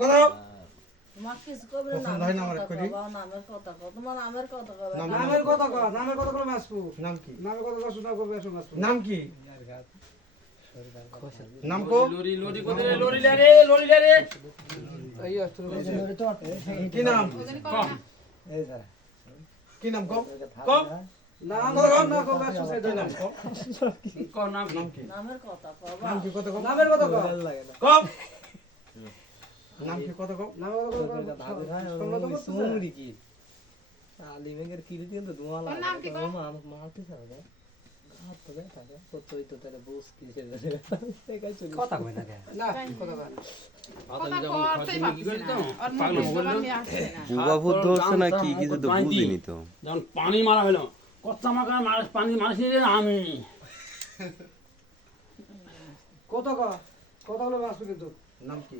কত তোমার কিছু করবে না পছন্দ হয় না আমার করি? নামের কথা কও তোমার নামের কথা কও নামের কথা কও, নামের কথা করে মাসপু। নাম কি? নামের কথা কও শোনা করবে এসো মাসপু। নাম কি? নাম কো? লরি লরি কোদে লরি লে রে এই আসলে কি নাম? কম কি নাম কো? কম নাম না করবে এসো সাইড কি নাম কো? কম নাম নাম কি? নামের কথা কও নাম কি কত কো? নামের কথা কও। কম নাম কি কত কো? নামের কথা কও। সুমরি কি আলিমের কিল কিন্তু ধোঁয়া লাগে নাম কি কও? মানুষ মারতে চাবে হাত তো দেখা যায় কতই তো তাহলে বুঝ কি কথা কই না কেন না কথা কও না। কথা করতেই পারছি না আর পাগল মুখে হলো। জবান দিয়ে আসছে না বুবা ভূত ধরছে না কি কিছু তো বুঝিনি তো যখন পানি মারা হলো কত আমাকে পানি মারছি আমি কথা কও। কথা হলো মাসপু কিন্তু। নাম কি?